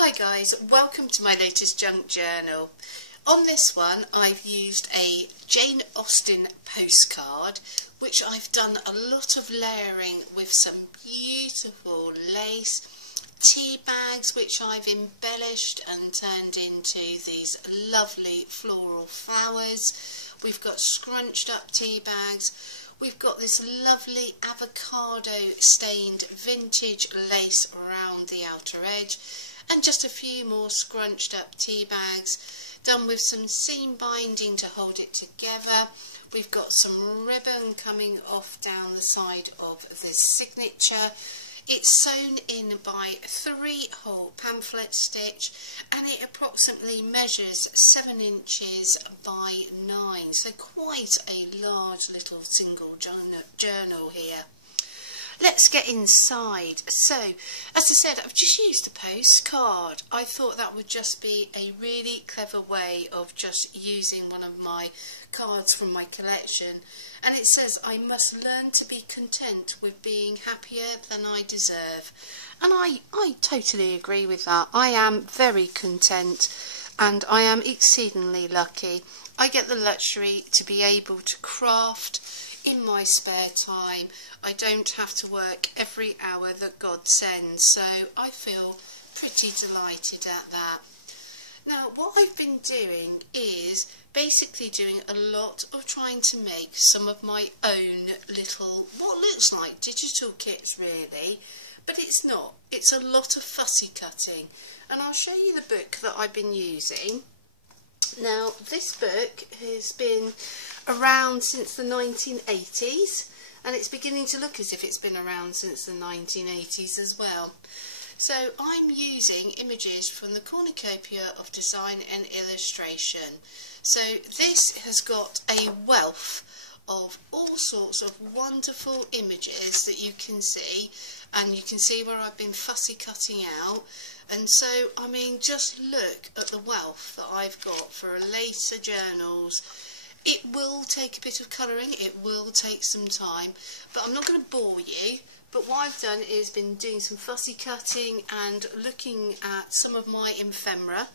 Hi guys, welcome to my latest junk journal. On this one I've used a Jane Austen postcard which I've done a lot of layering with some beautiful lace, tea bags which I've embellished and turned into these lovely floral flowers. We've got scrunched up tea bags. We've got this lovely avocado stained vintage lace around the outer edge, and just a few more scrunched up tea bags done with some seam binding to hold it together. We've got some ribbon coming off down the side of this signature. It's sewn in by 3-hole pamphlet stitch, and it approximately measures 7 inches by 9, so quite a large little single journal here. Let's get inside. So, as I said, I've just used a postcard. I thought that would just be a really clever way of just using one of my cards from my collection. And it says, I must learn to be content with being happier than I deserve. And I totally agree with that. I am very content and I am exceedingly lucky. I get the luxury to be able to craft in my spare time. I don't have to work every hour that God sends, so I feel pretty delighted at that. Now, what I've been doing is basically doing a lot of trying to make some of my own little, what looks like digital kits really, but it's not. It's a lot of fussy cutting, and I'll show you the book that I've been using. Now, this book has been around since the 1980s, and it's beginning to look as if it's been around since the 1980s as well. So I'm using images from the Cornucopia of Design and Illustration. So this has got a wealth of all sorts of wonderful images that you can see, and you can see where I've been fussy cutting out. And so, I mean, just look at the wealth that I've got for later journals. It will take a bit of colouring, it will take some time, but I'm not going to bore you. But what I've done is been doing some fussy cutting and looking at some of my ephemera.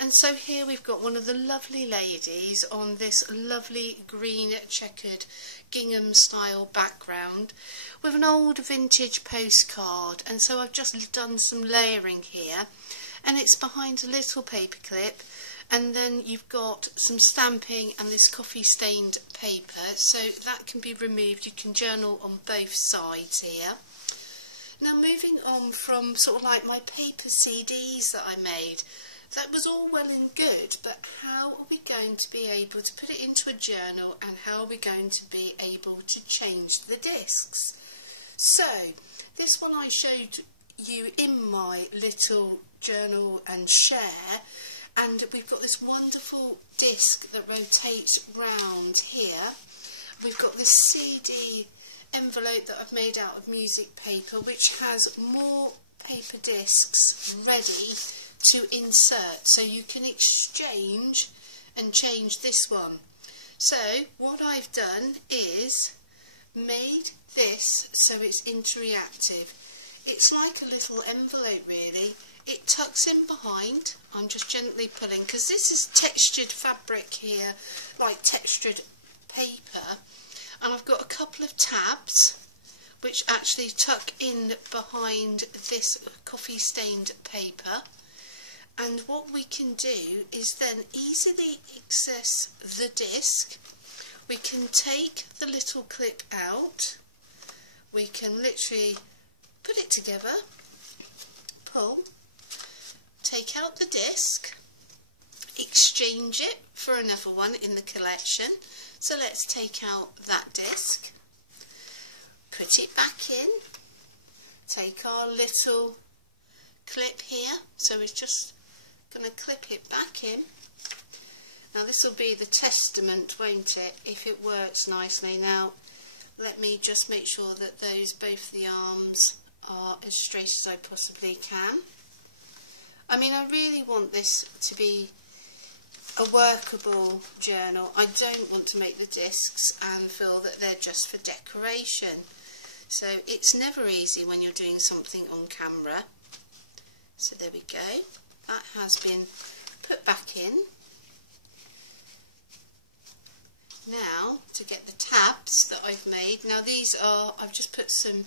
And so here we've got one of the lovely ladies on this lovely green checkered gingham style background with an old vintage postcard. And so I've just done some layering here, and it's behind a little paper clip. And then you've got some stamping and this coffee stained paper, so that can be removed. You can journal on both sides here. Now, moving on from sort of like my paper CDs that I made, that was all well and good, but how are we going to be able to put it into a journal, and how are we going to be able to change the discs? So this one I showed you in my little journal and share. And we've got this wonderful disc that rotates round here. We've got this CD envelope that I've made out of music paper, which has more paper discs ready to insert, so you can exchange and change this one. So what I've done is made this so it's interactive. It's like a little envelope really. It tucks in behind. I'm just gently pulling, because this is textured fabric here, like textured paper, and I've got a couple of tabs which actually tuck in behind this coffee stained paper. And what we can do is then easily access the disc. We can take the little clip out, we can literally put it together, pull, take out the disc, exchange it for another one in the collection. So let's take out that disc, put it back in, take our little clip here, so it's just going to clip it back in. Now this will be the testament, won't it, if it works nicely. Now let me just make sure that both the arms are as straight as I possibly can. I mean, I really want this to be a workable journal. I don't want to make the discs and feel that they're just for decoration. So it's never easy when you're doing something on camera. So there we go, that has been put back in. Now to get the tabs that I've made. Now these are, I've just put some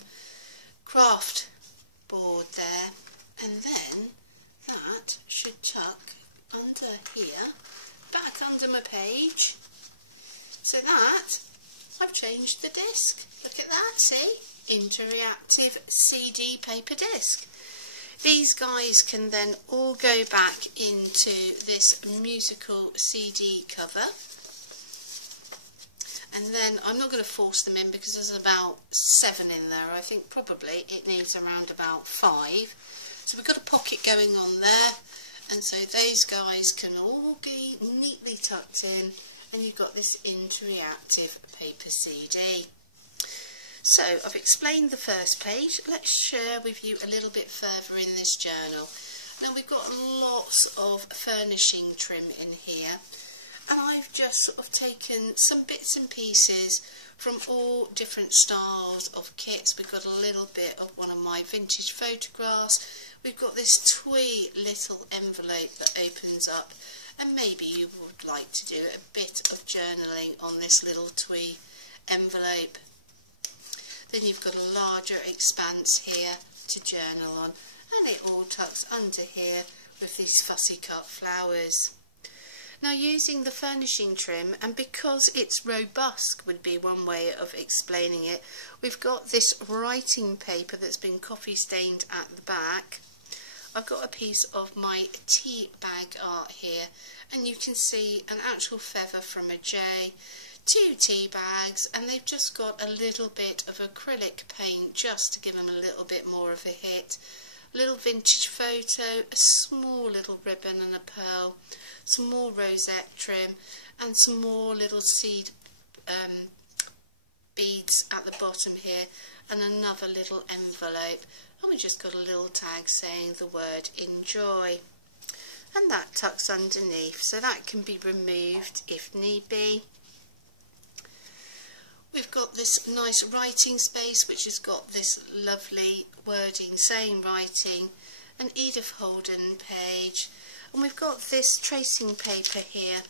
craft board there, and then that should tuck under here, back under my page, so that I've changed the disc. Look at that, see? Interactive CD paper disc. These guys can then all go back into this musical CD cover. And then I'm not going to force them in because there's about 7 in there. I think probably it needs around about 5. So we've got a pocket going on there. And so those guys can all be neatly tucked in. And you've got this interactive paper CD. So I've explained the first page. Let's share with you a little bit further in this journal. Now we've got lots of furnishing trim in here. And I've just sort of taken some bits and pieces from all different styles of kits. We've got a little bit of one of my vintage photographs. We've got this twee little envelope that opens up, and maybe you would like to do a bit of journaling on this little twee envelope. Then you've got a larger expanse here to journal on, and it all tucks under here with these fussy cut flowers. Now using the furnishing trim, and because it's robust would be one way of explaining it, we've got this writing paper that's been coffee stained at the back. I've got a piece of my tea bag art here, and you can see an actual feather from a jay, 2 tea bags, and they've just got a little bit of acrylic paint just to give them a little bit more of a hit. A little vintage photo, a small little ribbon and a pearl, some more rosette trim, and some more little seed beads at the bottom here, and another little envelope, and we just got a little tag saying the word enjoy, and that tucks underneath, so that can be removed if need be. We've got this nice writing space which has got this lovely wording saying writing, an Edith Holden page, and we've got this tracing paper here,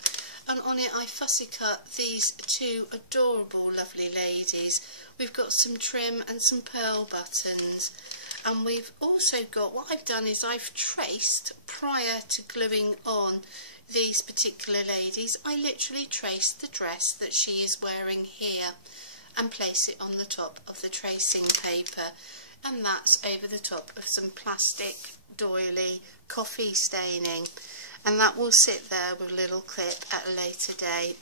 and on it I fussy cut these 2 adorable lovely ladies. We've got some trim and some pearl buttons, and we've also got, what I've done is I've traced prior to gluing on these particular ladies. I literally traced the dress that she is wearing here and place it on the top of the tracing paper, and that's over the top of some plastic doily coffee staining, and that will sit there with a little clip at a later date.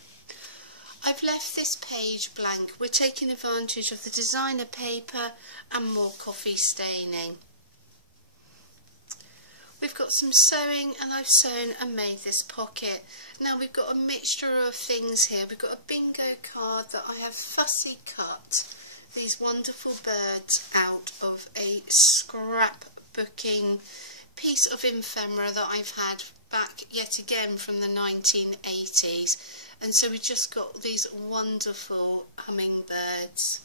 I've left this page blank. We're taking advantage of the designer paper and more coffee staining. We've got some sewing, and I've sewn and made this pocket. Now we've got a mixture of things here. We've got a bingo card that I have fussy cut these wonderful birds out of a scrapbooking piece of ephemera that I've had back yet again from the 1980s. And so we just got these wonderful hummingbirds.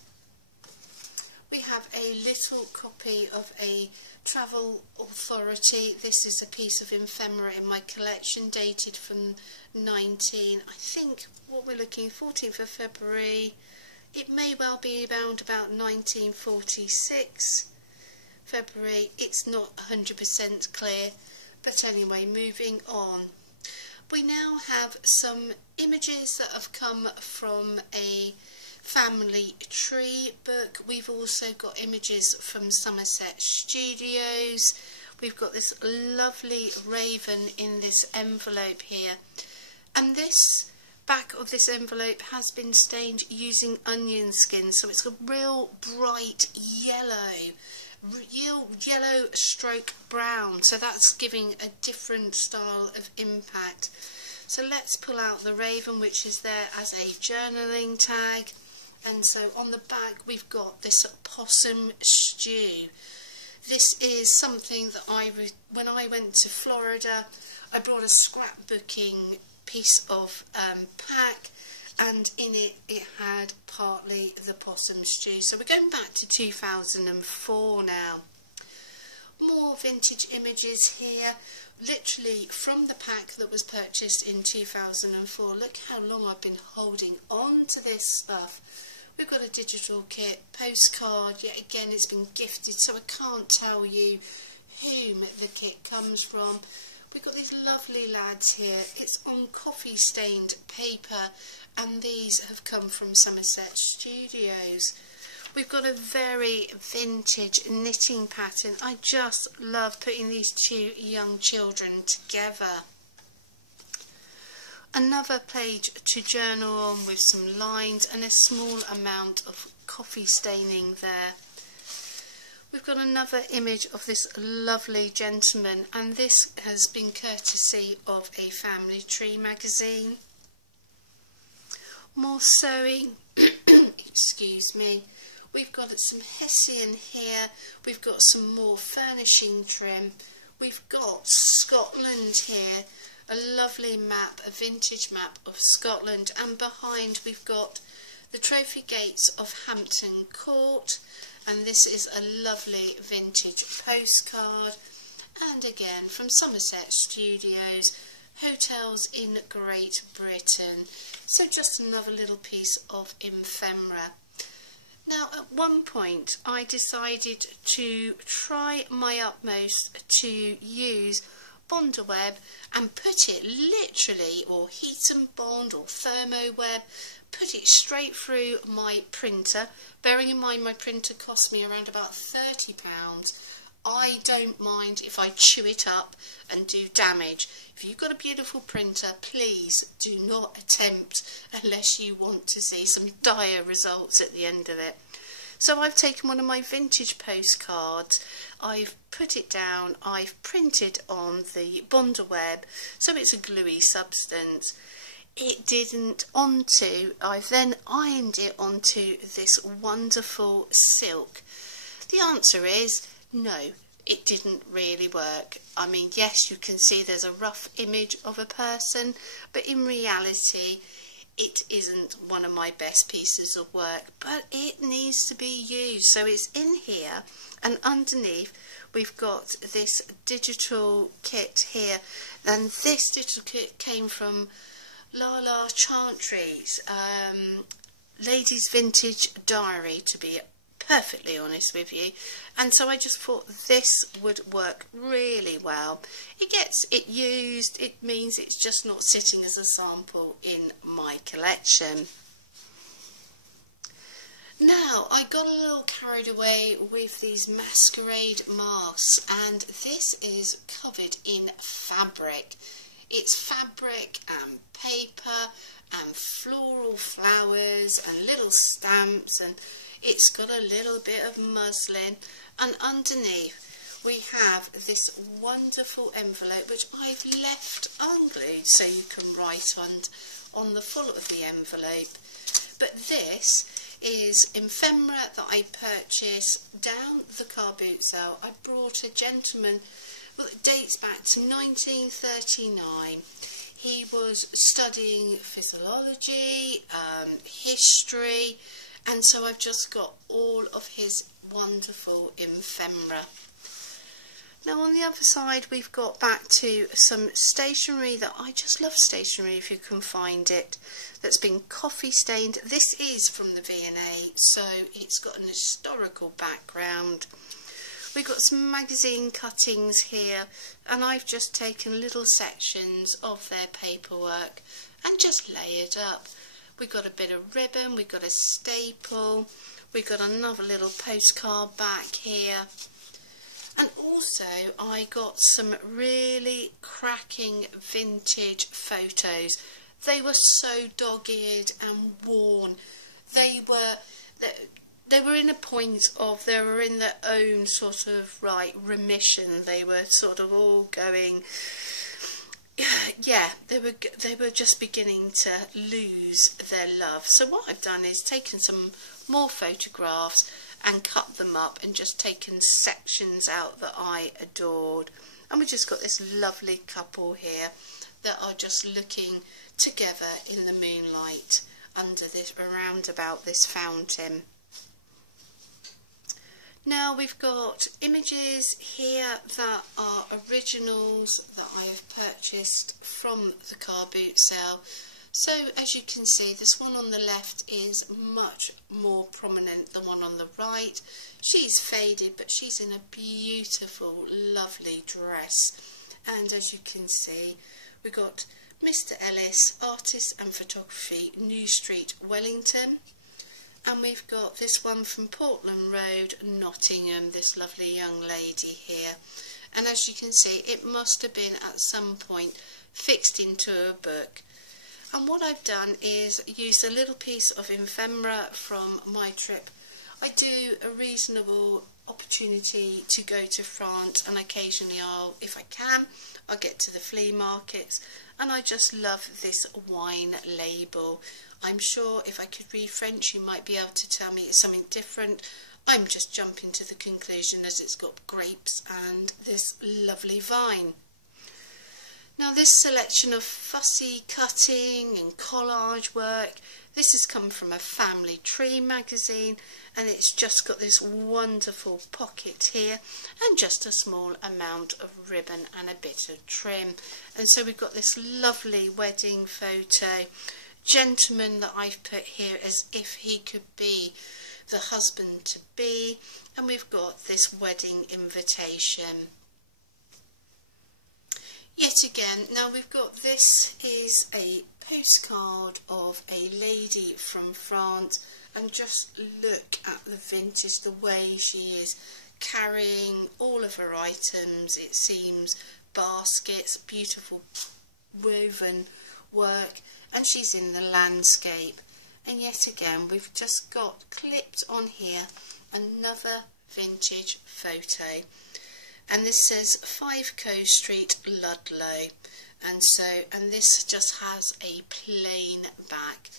We have a little copy of a travel authority. This is a piece of ephemera in my collection dated from I think what we're looking, 14th of February. It may well be around about 1946 February. It's not 100% clear, but anyway, moving on. We now have some images that have come from a family tree book. We've also got images from Somerset Studios. We've got this lovely raven in this envelope here, and this back of this envelope has been stained using onion skin, so it's a real bright yellow stroke brown, so that's giving a different style of impact. So let's pull out the raven, which is there as a journaling tag. And so on the back we've got this possum stew. This is something that when I went to Florida, I brought a scrapbooking piece of pack, and in it had partly the possum stew. So we're going back to 2004 now. More vintage images here, literally from the pack that was purchased in 2004. Look how long I've been holding on to this stuff. We've got a digital kit, postcard, yet again it's been gifted, so I can't tell you whom the kit comes from. We've got these lovely lads here. It's on coffee stained paper, and these have come from Somerset Studios. We've got a very vintage knitting pattern. I just love putting these two young children together. Another page to journal on with some lines and a small amount of coffee staining there. We've got another image of this lovely gentleman, and this has been courtesy of a Family Tree magazine. More sewing, excuse me. We've got some hessian here, we've got some more furnishing trim, we've got Scotland here, a lovely map, a vintage map of Scotland, and behind we've got the trophy gates of Hampton Court, and this is a lovely vintage postcard, and again from Somerset Studios, hotels in Great Britain. So just another little piece of ephemera. Now at one point I decided to try my utmost to use Bondaweb and put it literally, or heat and bond or thermoweb, put it straight through my printer, bearing in mind my printer cost me around about £30. I don't mind if I chew it up and do damage. If you've got a beautiful printer, please do not attempt unless you want to see some dire results at the end of it. So I've taken one of my vintage postcards, I've put it down, I've printed on the Bondaweb, so it's a gluey substance. It didn't onto, I've then ironed it onto this wonderful silk. The answer is no, it didn't really work. I mean, yes, you can see there's a rough image of a person, but in reality it isn't one of my best pieces of work, but it needs to be used. So it's in here, and underneath we've got this digital kit here, and this digital kit came from Lala Chantry's Ladies Vintage Diary, to be perfectly honest with you, and so I just thought this would work really well. It gets it used, it means it's just not sitting as a sample in my collection. Now I got a little carried away with these masquerade masks, and this is covered in fabric. It's fabric and paper and floral flowers and little stamps, and it's got a little bit of muslin, and underneath we have this wonderful envelope which I've left unglued so you can write on the full of the envelope. But this is ephemera that I purchased down the car boot sale. I brought a gentleman, well, it dates back to 1939. He was studying physiology, history, and so I've just got all of his wonderful ephemera. Now on the other side we've got back to some stationery that I just love, stationery if you can find it, that's been coffee stained. This is from the V&A, so it's got an historical background. We've got some magazine cuttings here, and I've just taken little sections of their paperwork and just layered up. We've got a bit of ribbon, we've got a staple, we've got another little postcard back here. And also I got some really cracking vintage photos. They were so dog-eared and worn. They were in a point of, they were in their own sort of remission. They were sort of all going, yeah, they were just beginning to lose their love. So what I've done is taken some more photographs and cut them up and just taken sections out that I adored. And we just got this lovely couple here that are just looking together in the moonlight under this, around about this fountain. Now we've got images here that are originals that I have purchased from the car boot sale. So as you can see, this one on the left is much more prominent than one on the right. She's faded, but she's in a beautiful, lovely dress. And as you can see, we've got Mr. Ellis, Artist and Photography, New Street, Wellington. And we've got this one from Portland Road, Nottingham, this lovely young lady here. And as you can see, it must have been at some point fixed into a book. And what I've done is use a little piece of ephemera from my trip. I do a reasonable opportunity to go to France, and occasionally if I can, I'll get to the flea markets, and I just love this wine label. I'm sure if I could read French, you might be able to tell me it's something different. I'm just jumping to the conclusion as it's got grapes and this lovely vine. Now this selection of fussy cutting and collage work, this has come from a Family Tree magazine, and it's just got this wonderful pocket here and just a small amount of ribbon and a bit of trim. And so we've got this lovely wedding photo, gentleman that I've put here as if he could be the husband to be, and we've got this wedding invitation. Yet again, now we've got, this is a postcard of a lady from France, and just look at the vintage, the way she is carrying all of her items, it seems, baskets, beautiful woven work, and she's in the landscape. And yet again, we've just got clipped on here another vintage photo. And this says 5 Coe Street, Ludlow, and this just has a plain back,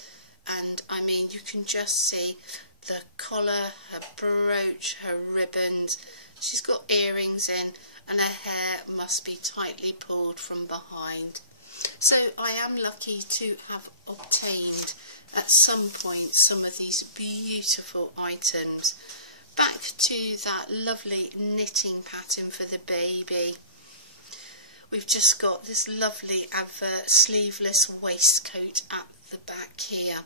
and I mean you can just see the collar, her brooch, her ribbons. She's got earrings in, and her hair must be tightly pulled from behind. So I am lucky to have obtained at some point some of these beautiful items. Back to that lovely knitting pattern for the baby. We've just got this lovely advert sleeveless waistcoat at the back here.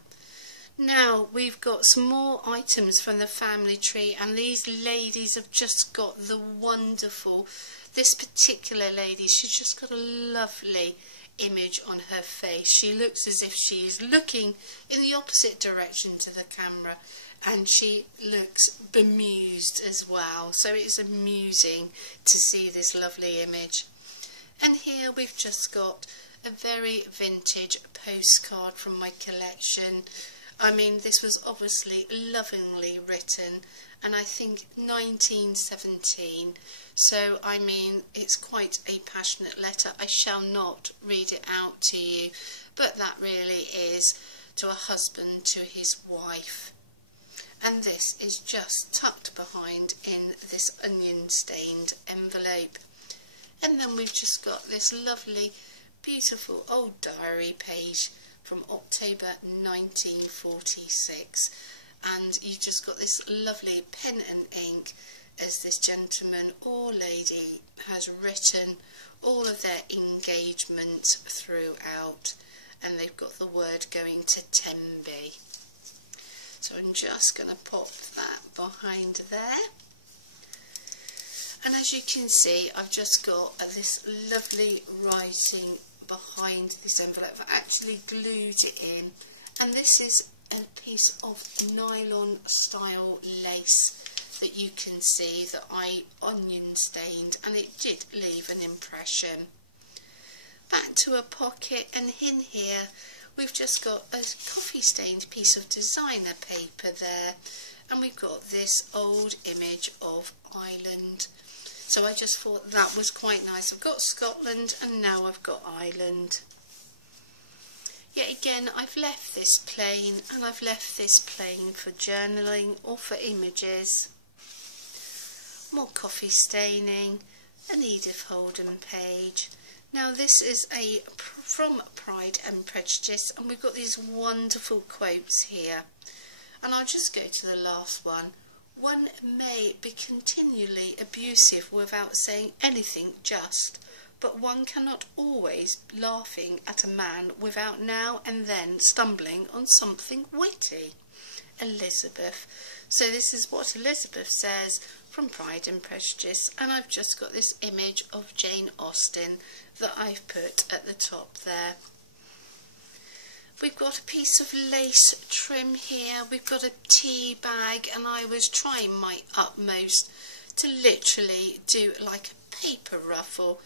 Now we've got some more items from the Family Tree, and these ladies have just got the wonderful, this particular lady, she's just got a lovely image on her face. She looks as if she's looking in the opposite direction to the camera, and she looks bemused as well, so it's amusing to see this lovely image. And here we've just got a very vintage postcard from my collection. I mean, this was obviously lovingly written, and I think 1917, so I mean it's quite a passionate letter. I shall not read it out to you, but that really is to a husband to his wife. And this is just tucked behind in this onion stained envelope. And then we've just got this lovely beautiful old diary page from October 1946, and you've just got this lovely pen and ink as this gentleman or lady has written all of their engagement throughout, and they've got the word going to Tenby. So I'm just going to pop that behind there. And as you can see, I've just got this lovely writing behind this envelope. I've actually glued it in, and this is a piece of nylon style lace that you can see that I onion stained, and it did leave an impression. Back to a pocket, and in here we've just got a coffee stained piece of designer paper there, and we've got this old image of Ireland. So I just thought that was quite nice. I've got Scotland and now I've got Ireland. Yet again, I've left this plain, and I've left this plain for journaling or for images. More coffee staining, an Edith Holden page. Now this is from Pride and Prejudice, and we've got these wonderful quotes here. And I'll just go to the last one. One may be continually abusive without saying anything just, but one cannot always be laughing at a man without now and then stumbling on something witty. Elizabeth. So this is what Elizabeth says from Pride and Prejudice, and I've just got this image of Jane Austen that I've put at the top there. We've got a piece of lace trim here, we've got a tea bag, and I was trying my utmost to literally do like a paper ruffle.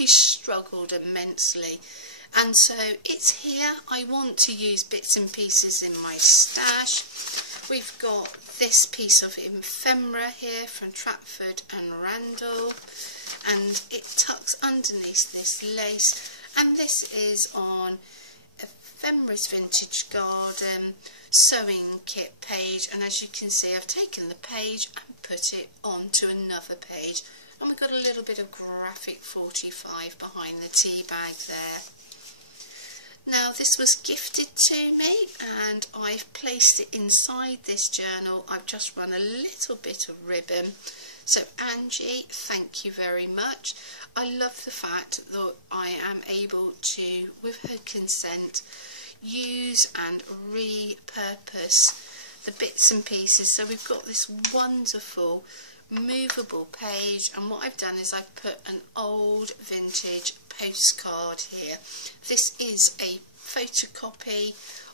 I struggled immensely, and so it's here. I want to use bits and pieces in my stash. We've got this piece of ephemera here from Stratford and Randall, and it tucks underneath this lace, and this is on Ephemera's Vintage Garden sewing kit page, and as you can see I've taken the page and put it onto another page, and we've got a little bit of graphic 45 behind the tea bag there. Now this was gifted to me and I've placed it inside this journal. I've just run a little bit of ribbon. So Angie, thank you very much. I love the fact that I am able to, with her consent, use and repurpose the bits and pieces. So we've got this wonderful movable page, and what I've done is I've put an old vintage postcard here. This is a photocopy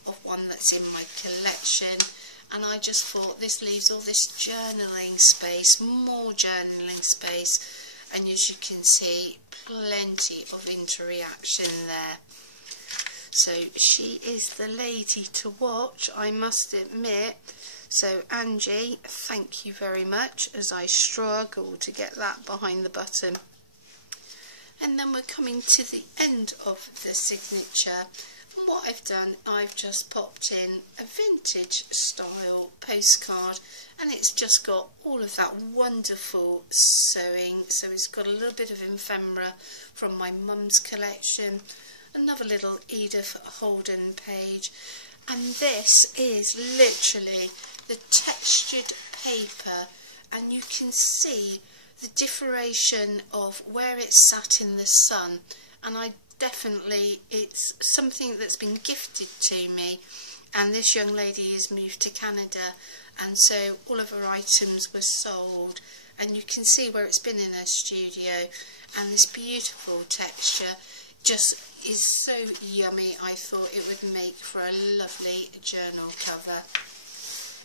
of one that's in my collection, and I just thought this leaves all this journaling space, more journaling space, and as you can see, plenty of interaction there. So she is the lady to watch, I must admit. So Angie, thank you very much, as I struggle to get that behind the button. And then we're coming to the end of the signature. And what I've done, I've just popped in a vintage style postcard, and it's just got all of that wonderful sewing. So it's got a little bit of ephemera from my mum's collection, another little Edith Holden page, and this is literally the textured paper, and you can see the differentiation of where it's sat in the sun, and it's something that's been gifted to me, and this young lady has moved to Canada, and so all of her items were sold, and you can see where it's been in her studio, and this beautiful texture just is so yummy. I thought it would make for a lovely journal cover.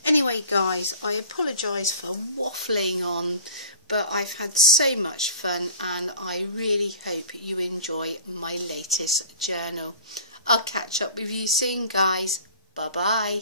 Anyway guys, I apologise for waffling on, but I've had so much fun and I really hope you enjoy my latest journal. I'll catch up with you soon guys. Bye bye.